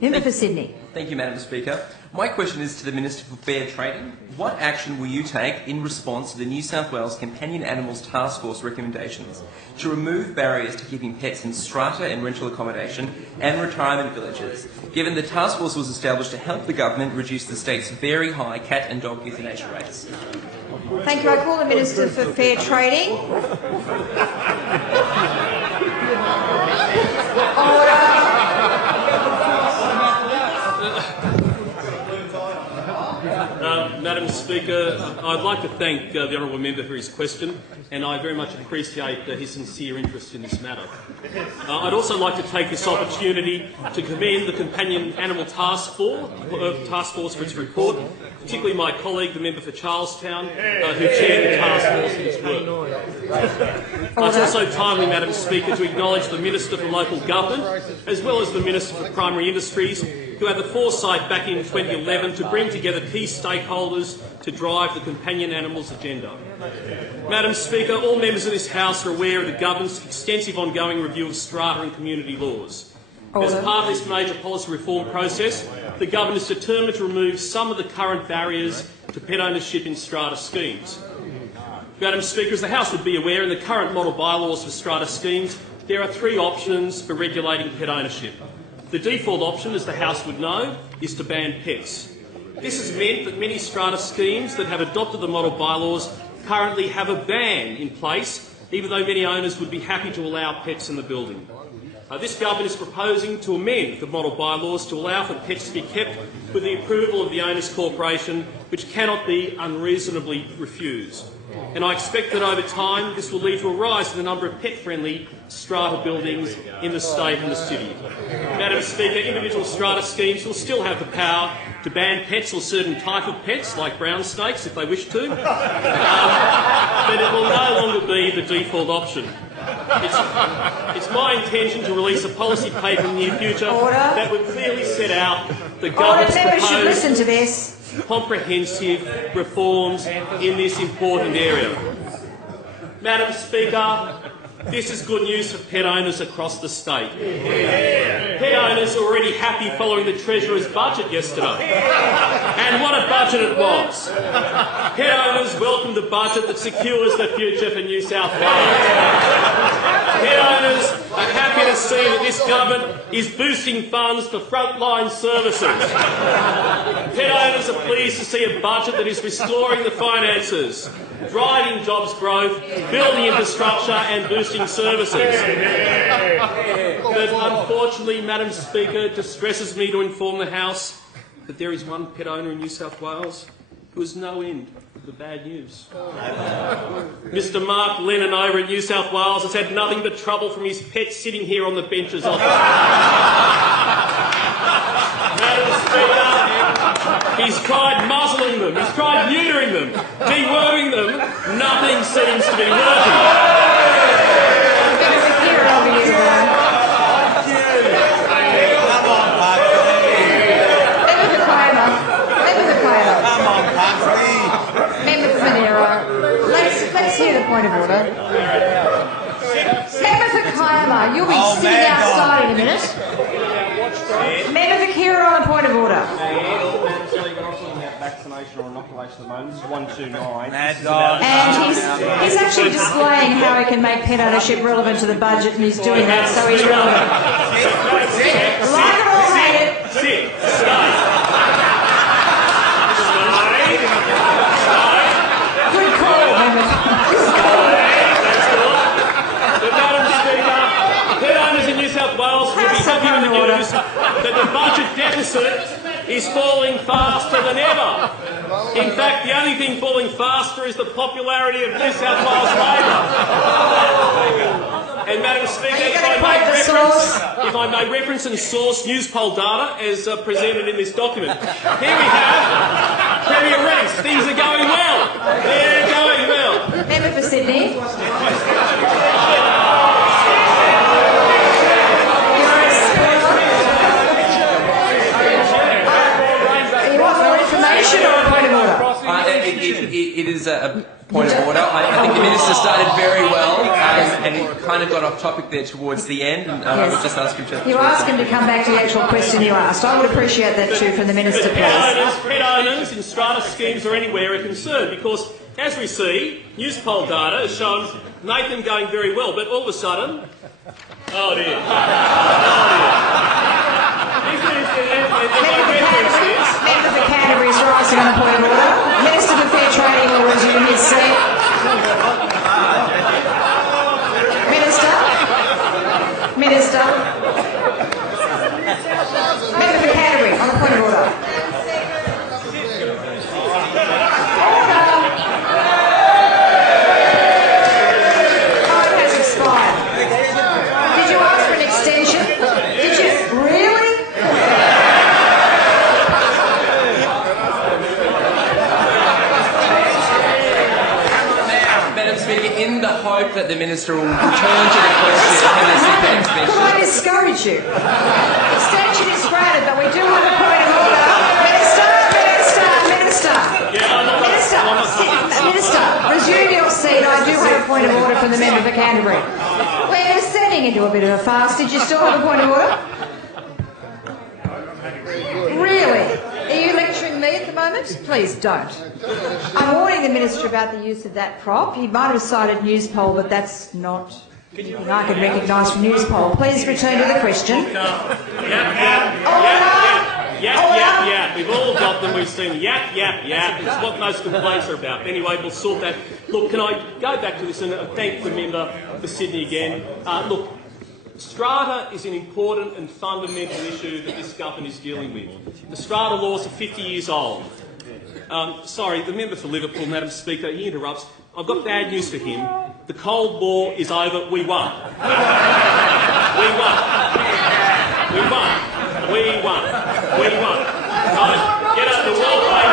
Member for Sydney. Thank you, Madam Speaker. My question is to the Minister for Fair Trading. What action will you take in response to the New South Wales Companion Animals Task Force recommendations to remove barriers to keeping pets in strata and rental accommodation and retirement villages, given the task force was established to help the government reduce the state's very high cat and dog euthanasia rates? Thank you. I call the Minister for Fair Trading. Madam Speaker, I'd like to thank the honourable member for his question, and I very much appreciate his sincere interest in this matter. I'd also like to take this opportunity to commend the Companion Animal Task Force for its report, particularly my colleague, the member for Charlestown, who chaired the task force in its work. It's also timely, Madam Speaker, to acknowledge the Minister for Local Government, as well as the Minister for Primary Industries, who had the foresight back in 2011 to bring together key stakeholders to drive the companion animals agenda. Madam Speaker, all members of this House are aware of the government's extensive ongoing review of strata and community laws. As part of this major policy reform process, the government is determined to remove some of the current barriers to pet ownership in strata schemes. Madam Speaker, as the House would be aware, in the current model bylaws for strata schemes, there are three options for regulating pet ownership. The default option, as the House would know, is to ban pets. This has meant that many strata schemes that have adopted the model bylaws currently have a ban in place, even though many owners would be happy to allow pets in the building. This government is proposing to amend the model bylaws to allow for pets to be kept with the approval of the owners' corporation, which cannot be unreasonably refused. And I expect that over time this will lead to a rise in the number of pet-friendly strata buildings in the state and the city. Madam Speaker, individual strata schemes will still have the power to ban pets or certain type of pets, like brown snakes, if they wish to, but it will no longer be the default option. It's my intention to release a policy paper in the near future that would clearly set out the government's proposed comprehensive reforms in this important area. Madam Speaker, this is good news for pet owners across the state. Pet owners are already happy following the Treasurer's budget yesterday. And what a budget it was. Pet owners welcomed a budget that secures the future for New South Wales. Pet owners are happy to see that this government is boosting funds for frontline services. Pet owners are pleased to see a budget that is restoring the finances, driving jobs growth, building infrastructure and boosting services. But unfortunately, Madam Speaker, it distresses me to inform the House that there is one pet owner in New South Wales who has no end of the bad news. Mr Mark Lennon over in New South Wales has had nothing but trouble from his pets sitting here on the benches opposite. Madam Speaker, he's tried muzzling them, he's tried neutering them, deworming them. Nothing seems to be working. Let's hear the point of order. Member for Kiama, you'll be sitting outside in a minute. Member for Kira on a point of order. Vaccination or inoculation at the moment. This is 129. And he's actually displaying how he can make pet ownership relevant to the budget, and he's doing that, so he's relevant. Like it or hate it. Sit. Good call, But Madam Speaker, pet owners in New South Wales will be happy with the news that the budget deficit is falling faster than ever. In fact, the only thing falling faster is the popularity of New South Wales Labor. And Madam Speaker, if I may reference and source news poll data as presented in this document, here we have Premier Rees. Things are going well. They're going well. Member for Sydney. It it is a point of order. I think the Minister started very well and he kind of got off topic there towards the end. And I would just ask him to... You ask him to come back to the actual question you asked. I would appreciate that too from the Minister, please. Pet owners in strata schemes or anywhere are concerned because, as we see, news poll data has shown Nathan going very well, but all of a sudden... Oh dear. Oh dear. Member for Canterbury is rising on a point of order. Minister for Fair Trading will resume his seat. Minister. Member for Canterbury on a point of order. Time has expired. Did you ask for an extension? Did you? Really? Madam Speaker, in the hope that the Minister will return to the question, can I seek an extension? Could I discourage you? Extension is granted, but we do have a point of order. Minister, resume your seat. I do have a point of order from the member for Canterbury. We're descending into a bit of a fast. Did you still have a point of order? Really? Are you lecturing me at the moment? Please don't. I'm warning the Minister about the use of that prop. He might have cited news poll, but that's not... I can recognise from news poll. Please return to the question. Yap. We've all got them. We've seen yap. It's what most complaints are about. Anyway, we'll sort that. Look, can I go back to this and thank the member for Sydney again? Look, strata is an important and fundamental issue that this government is dealing with. The strata laws are 50 years old. Sorry, the member for Liverpool, Madam Speaker, he interrupts. I've got bad news for him. The Cold War is over. We won. We won. Get up the wall right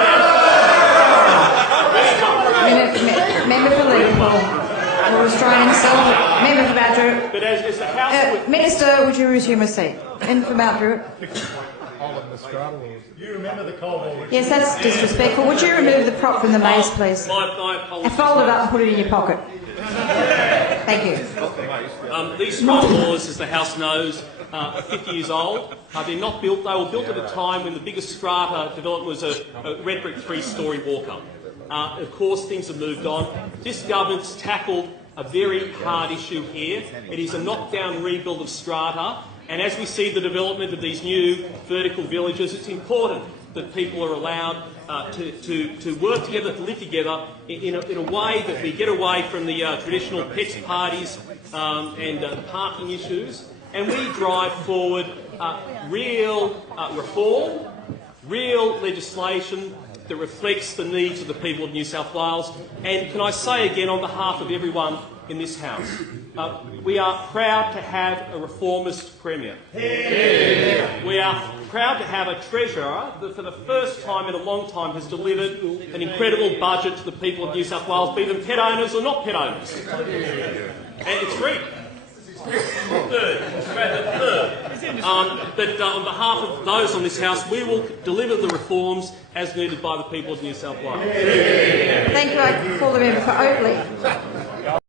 now. Member for Liverpool will restrain himself. Member for Mount Druitt. But as the House... Minister, would you resume a seat? Member for Mount Druitt. You remember the Cold War? Yes, that's disrespectful. Would you remove the prop from the maze, please? My And fold it up and put it in your pocket. Thank you. These strata laws, as the House knows, are 50 years old. They're not built. They were built at a time when the biggest strata development was a red brick 3-storey walk-up. Of course, things have moved on. This government's tackled a very hard issue here. It is a knock-down rebuild of strata. And as we see the development of these new vertical villages, it's important that people are allowed to work together, to live together in a way that we get away from the traditional pets parties and parking issues, and we drive forward real reform, real legislation that reflects the needs of the people of New South Wales. And can I say again on behalf of everyone in this House, we are proud to have a reformist Premier. We are proud to have a Treasurer that for the first time in a long time has delivered an incredible budget to the people of New South Wales, be them pet owners or not pet owners. And it's free. Third. But on behalf of those on this House, we will deliver the reforms as needed by the people of New South Wales. Thank you. I call the member for Oakley.